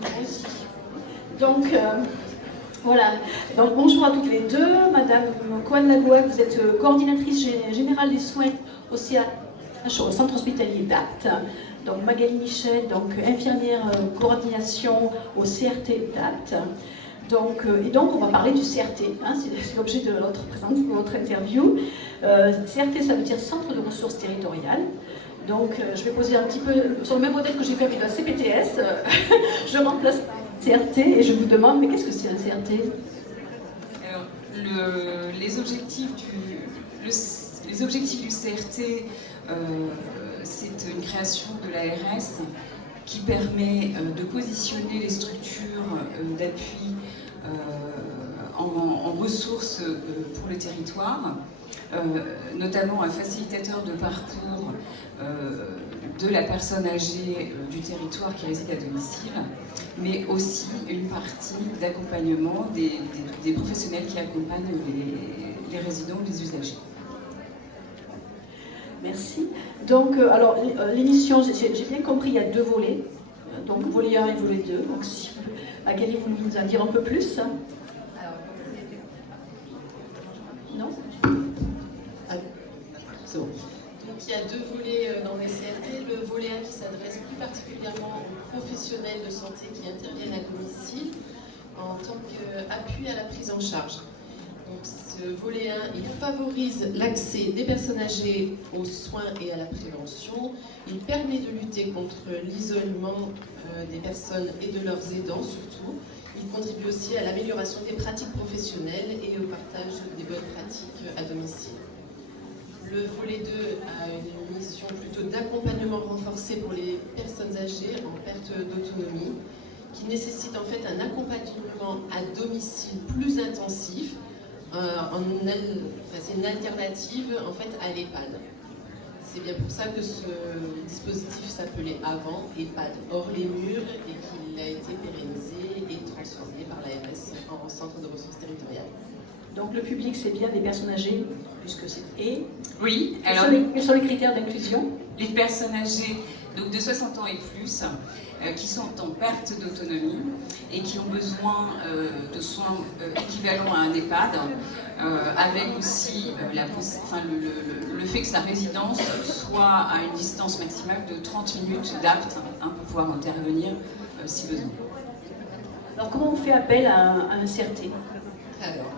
Moi aussi. Donc, voilà. Donc, bonjour à toutes les deux. Madame Cohen-Lagouac, vous êtes coordinatrice générale des soins au CH, au centre hospitalier d'Apt. Donc, Magali Michel, donc, infirmière coordination au CRT d'Apt. Donc, et donc, on va parler du CRT, hein, c'est l'objet de notre interview. CRT, ça veut dire Centre de ressources territoriales. Donc, je vais poser un petit peu, sur le même modèle que j'ai fait avec la CPTS, je remplace CRT et je vous demande, mais qu'est-ce que c'est un CRT? Alors, les objectifs du CRT, c'est une création de l'ARS qui permet de positionner les structures d'appui en ressources pour le territoire, notamment un facilitateur de parcours de la personne âgée du territoire qui réside à domicile, mais aussi une partie d'accompagnement des professionnels qui accompagnent les résidents ou les usagers. Merci. Donc, alors, l'émission, j'ai bien compris, il y a deux volets. Donc, volet 1 et volet 2. Donc, si Magali, vous nous en dire un peu plus. Non? C'est bon. Donc il y a deux volets dans les CRT. Le volet 1 qui s'adresse plus particulièrement aux professionnels de santé qui interviennent à domicile en tant qu'appui à la prise en charge. Donc ce volet 1, il favorise l'accès des personnes âgées aux soins et à la prévention. Il permet de lutter contre l'isolement des personnes et de leurs aidants surtout. Il contribue aussi à l'amélioration des pratiques professionnelles et au partage des bonnes pratiques à domicile. Le volet 2 a une mission plutôt d'accompagnement renforcé pour les personnes âgées en perte d'autonomie, qui nécessite en fait un accompagnement à domicile plus intensif. C'est une alternative en fait à l'EHPAD. C'est bien pour ça que ce dispositif s'appelait avant EHPAD hors les murs et qu'il a été pérennisé et transformé par l'ARS en centre de ressources territoriales. Donc le public, c'est bien des personnes âgées, puisque c'est et. Oui, alors. Quels sont les critères d'inclusion? Les personnes âgées donc de 60 ans et plus, qui sont en perte d'autonomie et qui ont besoin de soins équivalents à un EHPAD, avec aussi le fait que sa résidence soit à une distance maximale de 30 minutes d'APT pour pouvoir intervenir si besoin. Alors comment on fait appel à un CRT? Alors,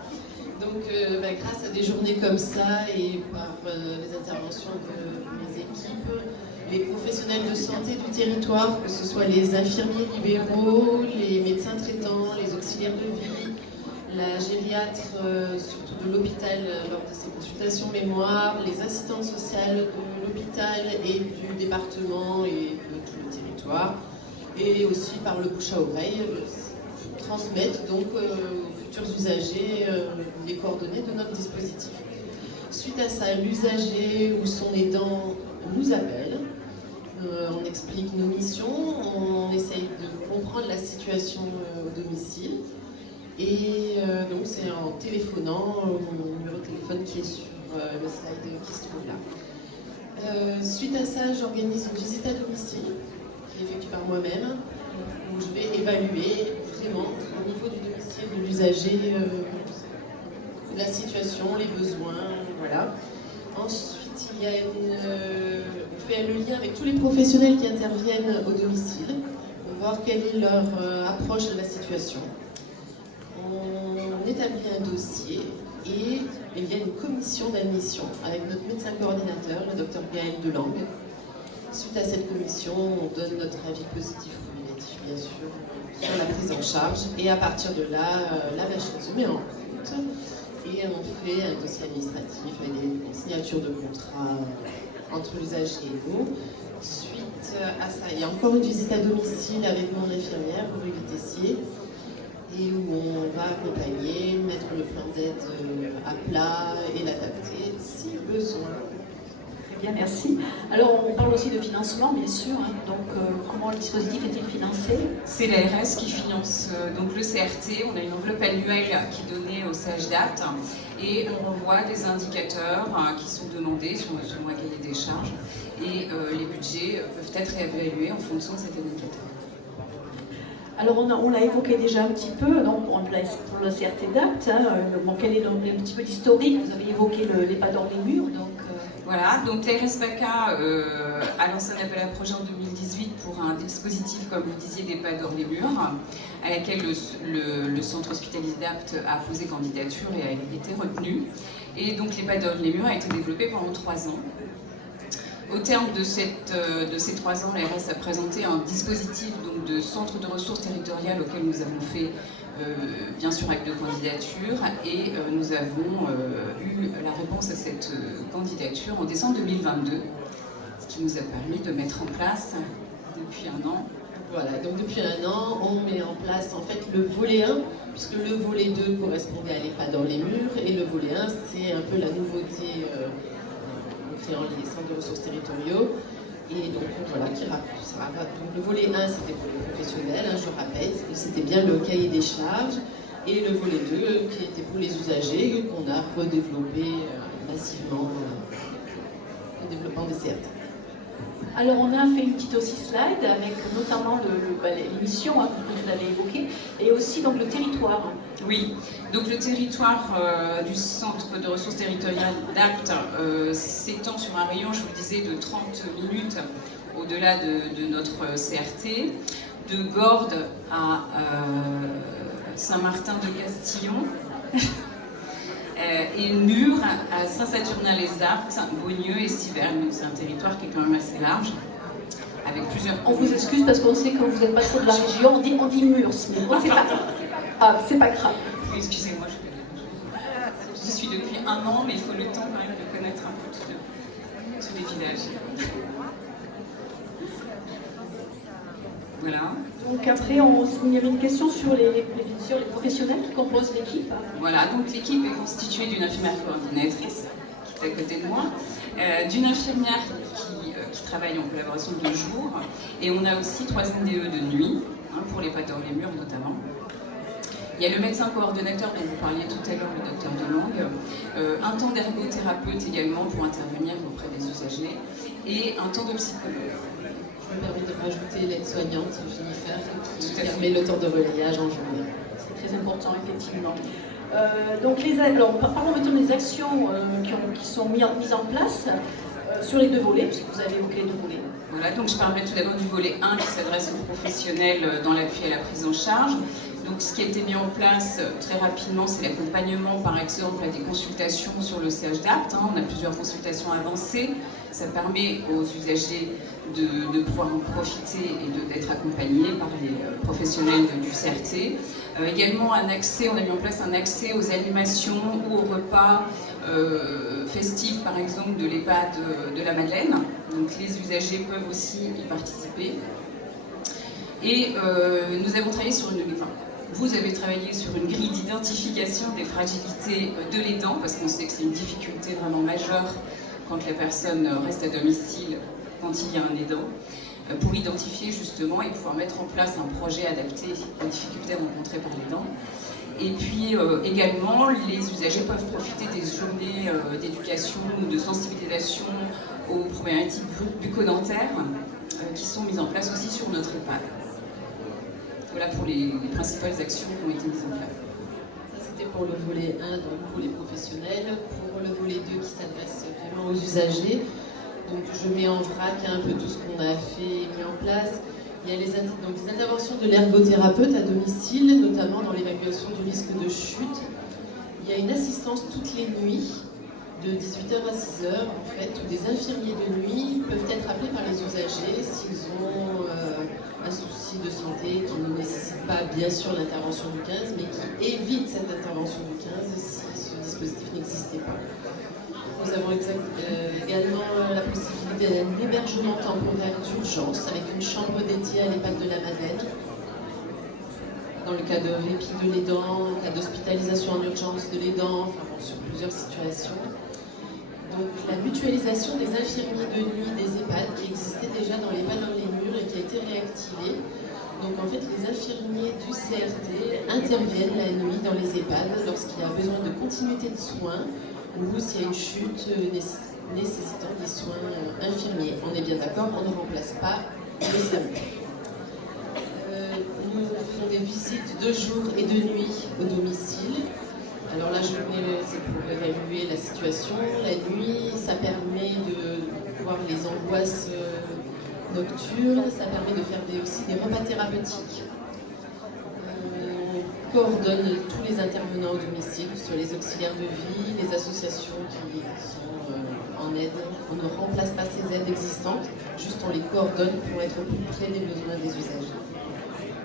donc, grâce à des journées comme ça et par les interventions de mes équipes, les professionnels de santé du territoire, que ce soit les infirmiers libéraux, les médecins traitants, les auxiliaires de vie, la gériatre, surtout de l'hôpital lors de ses consultations mémoire, les assistantes sociales de l'hôpital et du département et de tout le territoire, et aussi par le bouche à oreille, transmettent donc aux futurs usagers les coordonnées de notre dispositif. Suite à ça, l'usager ou son aidant nous appelle, on explique nos missions, on essaye de comprendre la situation au domicile et donc c'est en téléphonant au numéro de téléphone qui est sur le slide qui se trouve là. Suite à ça, j'organise une visite à domicile qui est effectuée par moi-même où je vais évaluer vraiment au niveau du domicile de l'usager la situation, les besoins, voilà. Ensuite, il y a on fait le lien avec tous les professionnels qui interviennent au domicile pour voir quelle est leur approche de la situation. On établit un dossier et il y a une commission d'admission avec notre médecin coordinateur, le docteur Gaël Delangue. Suite à cette commission, on donne notre avis positif ou négatif, bien sûr, sur la prise en charge. Et à partir de là, la machine se met en route et on fait un dossier administratif avec des signatures de contrat entre l'usager et nous. Suite à ça, il y a encore une visite à domicile avec mon infirmière, Aurélie Tessier, et où on va accompagner, mettre le plan d'aide à plat et l'adapter si besoin. Très bien, merci. Alors, on parle aussi de financement, bien sûr. Hein. Donc, comment le dispositif est-il financé? C'est l'ARS qui finance donc le CRT. On a une enveloppe annuelle qui est donnée au CHDAT et on renvoie des indicateurs qui sont demandés selon un cahier des charges et les budgets peuvent être réévalués en fonction de cet indicateur. Alors on l'a évoqué déjà un petit peu, donc pour le CRT d'Apt, quel est donc un petit peu d'historique, vous avez évoqué l'EHPAD hors les murs, donc... Voilà, donc la RSPACA a lancé un appel à projet en 2018 pour un dispositif, comme vous disiez, d'EHPAD hors les murs, à laquelle le centre hospitalier d'Apt a posé candidature et a été retenu. Et donc l'EHPAD hors les murs a été développé pendant 3 ans. Au terme de ces 3 ans, l'ARS a présenté un dispositif donc, de centre de ressources territoriales auquel nous avons fait bien sûr acte de candidature et nous avons eu la réponse à cette candidature en décembre 2022, ce qui nous a permis de mettre en place depuis 1 an. Voilà, donc depuis 1 an, on met en place en fait le volet 1, puisque le volet 2 correspondait à l'EHPAD dans les murs, et le volet 1, c'est un peu la nouveauté en créant les centres de ressources territoriaux. Et donc voilà, donc le volet 1, c'était pour les professionnels, je rappelle, c'était bien le cahier des charges, et le volet 2, qui était pour les usagers, qu'on a redéveloppé massivement au développement des CRT. Alors on a fait une petite aussi slide avec notamment l'émission que vous l'avez évoquée et aussi donc le territoire. Oui, donc le territoire du centre de ressources territoriales d'Apt s'étend sur un rayon, je vous le disais, de 30 minutes au-delà de notre CRT, de Gordes à Saint-Martin-de-Castillon. Et Murs à Saint-Saturnin-les-Aptes, Beaugneux et Siverne. Donc c'est un territoire qui est quand même assez large, avec plusieurs... On vous excuse parce qu'on sait que vous n'êtes pas trop de la région, on dit Murs, mais bon, c'est pas grave. Oui, excusez-moi, j'y suis depuis 1 an, mais il faut le temps quand même de connaître un peu tous les villages. Voilà. Donc après, il y avait une question sur les professionnels qui composent l'équipe. Voilà, donc l'équipe est constituée d'une infirmière coordinatrice, qui est à côté de moi, d'une infirmière qui travaille en collaboration de jour, et on a aussi 3 NDE de nuit, pour les EHPAD hors les murs notamment. Il y a le médecin coordonnateur dont vous parliez tout à l'heure, le docteur Delangue, un temps d'ergothérapeute également pour intervenir auprès des usagers, et un temps de psychologue. Je me permets de rajouter l'aide-soignante, Jennifer, qui permet le temps de relayage en journée. C'est très important, effectivement. Donc, parlons maintenant des actions qui sont mises en place sur les 2 volets, puisque vous avez évoqué les 2 volets. Voilà, donc je parlerai tout d'abord du volet 1 qui s'adresse aux professionnels dans l'appui à la prise en charge. Donc ce qui a été mis en place très rapidement, c'est l'accompagnement par exemple à des consultations sur le CH d'Apt. On a plusieurs consultations avancées. Ça permet aux usagers de pouvoir en profiter et d'être accompagnés par les professionnels du CRT. Également un accès, on a mis en place un accès aux animations ou aux repas festifs par exemple de l'EHPAD de la Madeleine. Donc les usagers peuvent aussi y participer. Et nous avons travaillé sur vous avez travaillé sur une grille d'identification des fragilités de l'aidant, parce qu'on sait que c'est une difficulté vraiment majeure quand la personne reste à domicile, quand il y a un aidant, pour identifier justement et pouvoir mettre en place un projet adapté aux difficultés rencontrées par l'aidant. Et puis également, les usagers peuvent profiter des journées d'éducation ou de sensibilisation aux problématiques bucco-dentaires qui sont mises en place aussi sur notre EHPAD. Voilà pour les principales actions qui ont été mises en place. Ça, c'était pour le volet 1, donc pour les professionnels. Pour le volet 2 qui s'adresse vraiment aux usagers, donc je mets en vrac un peu tout ce qu'on a fait et mis en place. Il y a les interventions de l'ergothérapeute à domicile, notamment dans l'évaluation du risque de chute. Il y a une assistance toutes les nuits, de 18h à 6h, en fait, où des infirmiers de nuit peuvent être appelés par les usagers s'ils ont un souci de santé qui ne nécessite pas, bien sûr, l'intervention du 15, mais qui évite cette intervention du 15 si ce dispositif n'existait pas. Nous avons également la possibilité d'un hébergement temporaire d'urgence avec une chambre dédiée à l'EHPAD de la Madeleine. Dans le cas de répit de l'aidant, en cas d'hospitalisation en urgence de l'aidant, sur plusieurs situations. Donc la mutualisation des infirmiers de nuit des EHPAD qui existait déjà dans l'EHPAD dans les murs et qui a été réactivée. Donc en fait les infirmiers du CRT interviennent la nuit dans les EHPAD lorsqu'il y a besoin de continuité de soins ou s'il y a une chute nécessitant des soins infirmiers. On est bien d'accord, on ne remplace pas le SAMU. Nous de jour et de nuit au domicile. Alors la journée, c'est pour évaluer la situation. La nuit, ça permet de voir les angoisses nocturnes. Ça permet de faire aussi des repas thérapeutiques. On coordonne tous les intervenants au domicile, que ce soit les auxiliaires de vie, les associations qui sont en aide. On ne remplace pas ces aides existantes, juste on les coordonne pour être au plus près des besoins des usagers.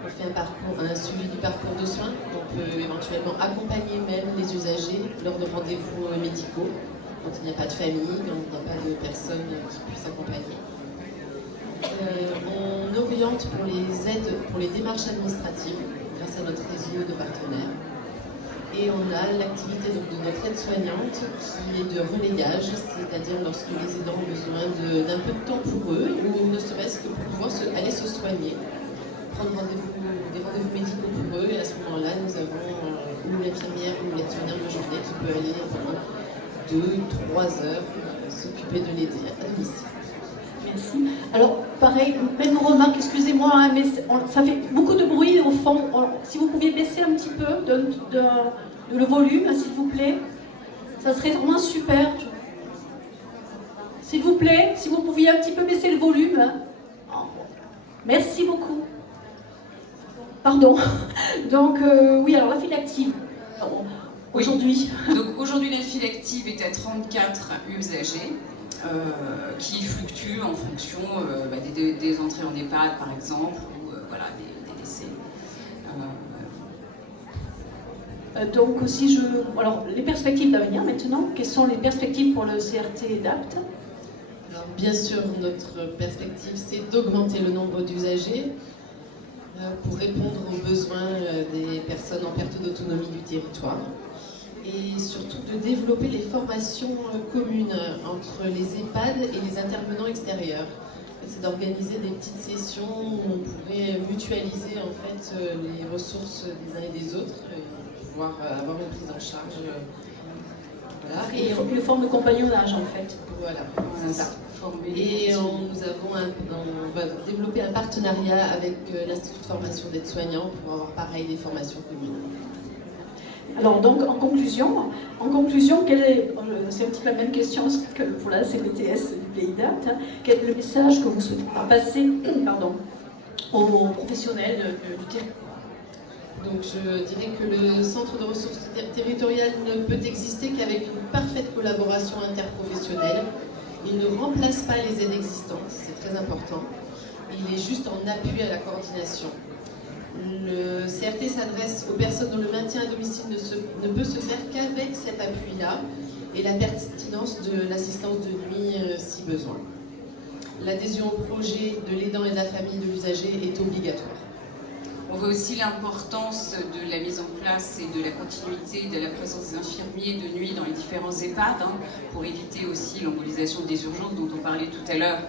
On fait un suivi du parcours de soins, on peut éventuellement accompagner même les usagers lors de rendez-vous médicaux, quand il n'y a pas de famille, quand il n'y a pas de personnes qui puissent accompagner. On oriente pour les aides, pour les démarches administratives, grâce à notre réseau de partenaires. Et on a l'activité de notre aide-soignante qui est de relayage, c'est-à-dire lorsque les aidants ont besoin d'un peu de temps pour eux, ou ne serait-ce que pour pouvoir aller se soigner, prendre des rendez-vous médicaux pour eux, et à ce moment-là, nous avons ou l'infirmière ou l'aide-soignante de journée qui peut aller pendant 2-3 heures s'occuper de l'aider à domicile. Merci. Alors, pareil, même une remarque, excusez-moi, hein, mais ça fait beaucoup de bruit au fond. Si vous pouviez baisser un petit peu le volume, s'il vous plaît, ça serait vraiment super. S'il vous plaît, si vous pouviez un petit peu baisser le volume. Merci beaucoup. Pardon. Donc, oui, alors la file active. Aujourd'hui. Donc aujourd'hui, la file active est à 34 usagers. Qui fluctuent en fonction des entrées en EHPAD par exemple, ou voilà, des décès. Donc aussi, alors les perspectives d'avenir maintenant, quelles sont les perspectives pour le CRT DAPT? Alors, bien sûr, notre perspective, c'est d'augmenter le nombre d'usagers pour répondre aux besoins des personnes en perte d'autonomie du territoire. Et surtout de développer les formations communes entre les EHPAD et les intervenants extérieurs. C'est d'organiser des petites sessions où on pourrait mutualiser en fait les ressources des uns et des autres et pouvoir avoir une prise en charge. Voilà. Et une forme de compagnonnage en fait. Voilà, c'est ça. Et on va développer un partenariat avec l'Institut de formation d'aide-soignants pour avoir pareil des formations communes. Alors donc en conclusion, c'est un petit peu la même question que pour la CPTS du Pays d'Apt, quel est le message que vous souhaitez passer aux professionnels du territoire? Donc je dirais que le centre de ressources territoriales ne peut exister qu'avec une parfaite collaboration interprofessionnelle. Il ne remplace pas les aides existantes, c'est très important. Il est juste en appui à la coordination. Le CRT s'adresse aux personnes dont le maintien à domicile ne peut se faire qu'avec cet appui-là et la pertinence de l'assistance de nuit si besoin. L'adhésion au projet de l'aidant et de la famille de l'usager est obligatoire. On voit aussi l'importance de la mise en place et de la continuité de la présence des infirmiers de nuit dans les différents EHPAD pour éviter aussi l'embolisation des urgences dont on parlait tout à l'heure.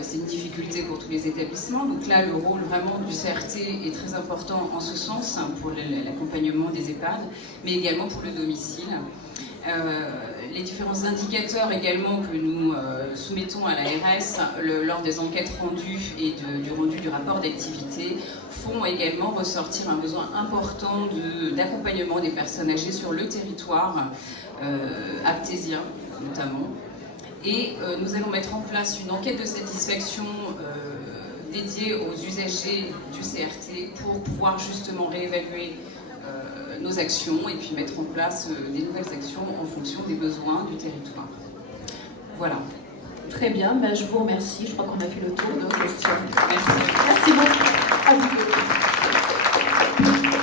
C'est une difficulté pour tous les établissements. Donc là, le rôle vraiment du CRT est très important en ce sens pour l'accompagnement des EHPAD, mais également pour le domicile. Les différents indicateurs également que nous soumettons à l'ARS lors des enquêtes rendues et du rendu du rapport d'activité font également ressortir un besoin important d'accompagnement des personnes âgées sur le territoire, aptésien notamment. Et nous allons mettre en place une enquête de satisfaction dédiée aux usagers du CRT pour pouvoir justement réévaluer nos actions et puis mettre en place des nouvelles actions en fonction des besoins du territoire. Voilà. Très bien, je vous remercie. Je crois qu'on a fait le tour de nos questions.